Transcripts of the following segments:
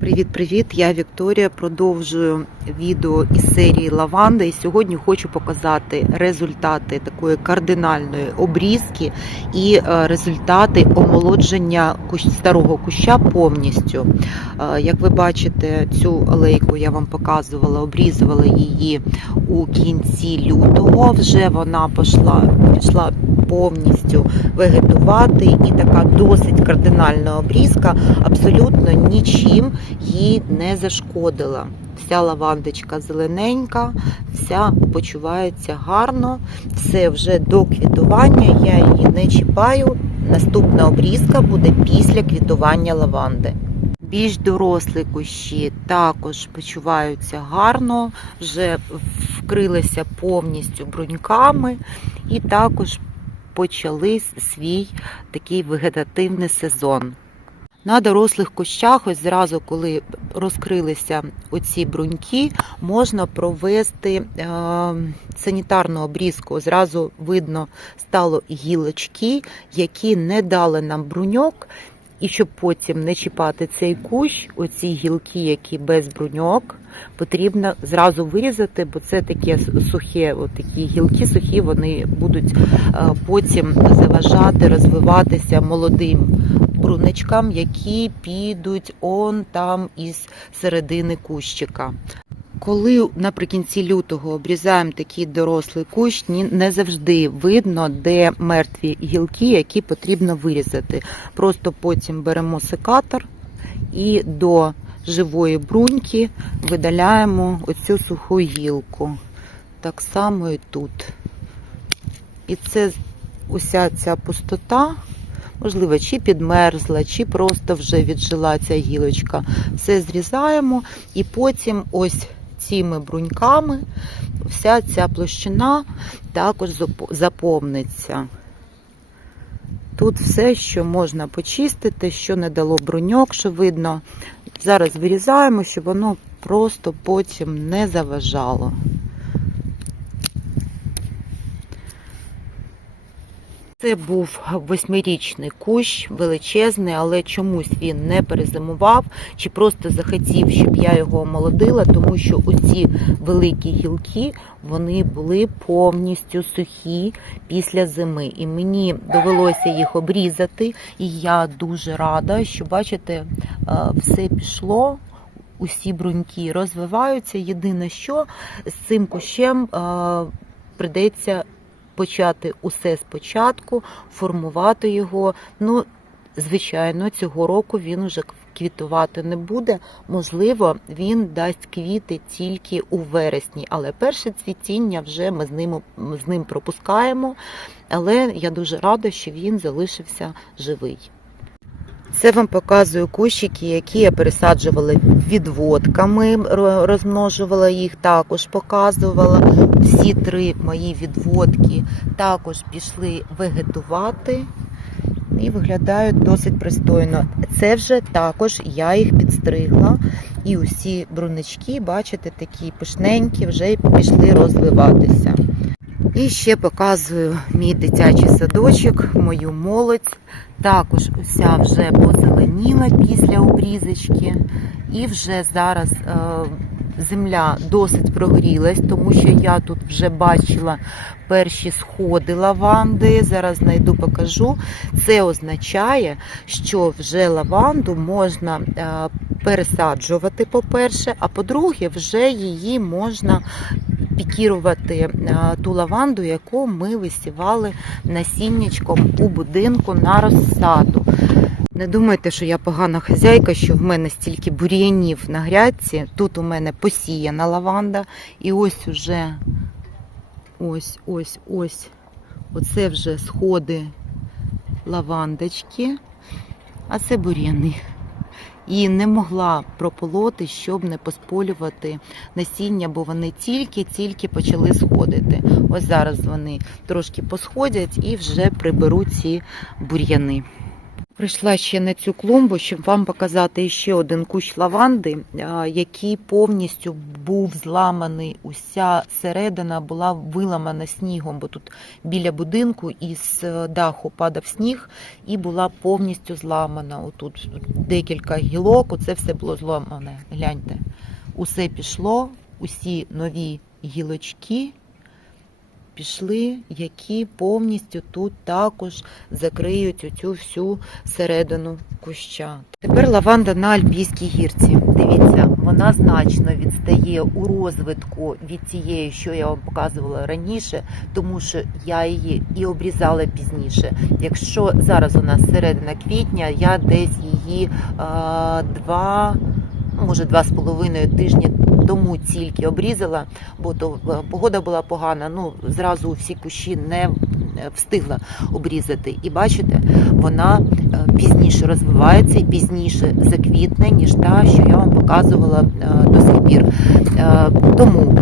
Привіт-привіт! Я Вікторія. Продовжую відео із серії Лаванда. І сьогодні хочу показати результати такої кардинальної обрізки і е, результати омолодження старого куща повністю. Е, Як ви бачите, цю алейку я вам показувала, обрізувала її у кінці лютого. Вже вона пішла, пішла повністю вегетувати, і така досить кардинальна обрізка абсолютно нічим їй не зашкодила. Вся лавандочка зелененька, вся почувається гарно, все вже до квітування, я її не чіпаю. Наступна обрізка буде після квітування лаванди. Більш дорослі кущі також почуваються гарно, вже вкрилися повністю бруньками і також почали свій такий вегетативний сезон. На дорослих кущах, ось зразу, коли розкрилися оці бруньки, можна провести е, санітарну обрізку. Зразу видно стало гілочки, які не дали нам бруньок. І щоб потім не чіпати цей кущ, оці гілки, які без бруньок, потрібно зразу вирізати, бо це таке сухе, такі гілки сухі, вони будуть е, потім заважати розвиватися молодим бруничкам, які підуть он там із середини кущика. Коли наприкінці лютого обрізаємо такий дорослий кущ, не завжди видно, де мертві гілки, які потрібно вирізати. Просто потім беремо секатор і до живої бруньки видаляємо оцю суху гілку. Так само і тут. І це уся ця пустота, можливо, чи підмерзла, чи просто вже віджила ця гілочка. Все зрізаємо і потім ось цими бруньками вся ця площина також заповниться. Тут все, що можна почистити, що не дало бруньок, що видно. Зараз вирізаємо, щоб воно просто потім не заважало. Це був восьмирічний кущ, величезний, але чомусь він не перезимував, чи просто захотів, щоб я його омолодила, тому що оці великі гілки вони були повністю сухі після зими. І мені довелося їх обрізати. І я дуже рада, що бачите, е, все пішло. Усі бруньки розвиваються. Єдине, що з цим кущем е, придеться почати усе спочатку, формувати його. Ну, звичайно, цього року він уже квітувати не буде. Можливо, він дасть квіти тільки у вересні, але перше цвітіння вже ми з ним, з ним пропускаємо. Але я дуже рада, що він залишився живий. Це вам показую кущики, які я пересаджувала відводками, розмножувала їх, також показувала. Всі три мої відводки також пішли вегетувати і виглядають досить пристойно. Це вже також я їх підстригла. І усі брунички, бачите, такі пишненькі, вже пішли розвиватися. І ще показую мій дитячий садочок, мою молодь. Також уся вже позеленіла після обрізочки. І вже зараз е, земля досить прогрілась, тому що я тут вже бачила перші сходи лаванди. Зараз знайду, покажу. Це означає, що вже лаванду можна е, пересаджувати, по-перше, а по-друге, вже її можна пікірувати е, ту лаванду, яку ми висівали насіннячком у будинку на розсаду. Не думайте, що я погана хазяйка, що в мене стільки бур'янів на грядці. Тут у мене посіяна лаванда, і ось уже ось, ось, ось. Оце вже сходи лавандочки, а це бур'яни. І не могла прополоти, щоб не посполювати насіння, бо вони тільки-тільки почали сходити. Ось зараз вони трошки посходять і вже приберуть ці бур'яни. Прийшла ще на цю клумбу, щоб вам показати ще один кущ лаванди, який повністю був зламаний. Уся середина була виламана снігом, бо тут біля будинку із е, даху падав сніг і була повністю зламана. Отут декілька гілок, оце все було зламане. Гляньте, усе пішло, усі нові гілочки пішли, які повністю тут також закриють оцю всю середину куща. Тепер лаванда на Альпійській гірці. Дивіться, вона значно відстає у розвитку від цієї, що я вам показувала раніше, тому що я її і обрізала пізніше. Якщо зараз у нас середина квітня, я десь її а, два, ну, може, два з половиною тижні тому тільки обрізала, бо то е, погода була погана. Ну зразу всі кущі не е, встигла обрізати. І бачите, вона е, пізніше розвивається і пізніше заквітне, ніж та, що я вам показувала до сих пір. Тому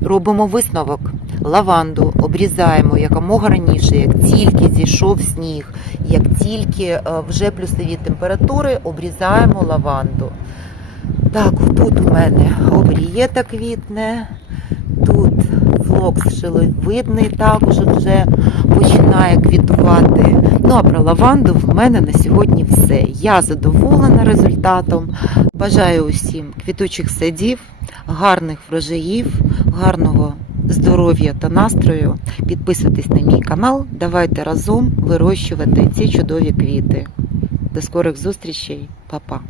робимо висновок. Лаванду обрізаємо якомога раніше, як тільки зійшов сніг, як тільки вже плюсові температури, обрізаємо лаванду. Так, тут у мене обрієта квітне, тут флокс шиловидний також вже починає квітувати. Ну а про лаванду в мене на сьогодні все. Я задоволена результатом. Бажаю усім квітучих садів, гарних врожаїв, гарного здоров'я та настрою. Підписуйтесь на мій канал. Давайте разом вирощувати ці чудові квіти. До скорих зустрічей, Па-па!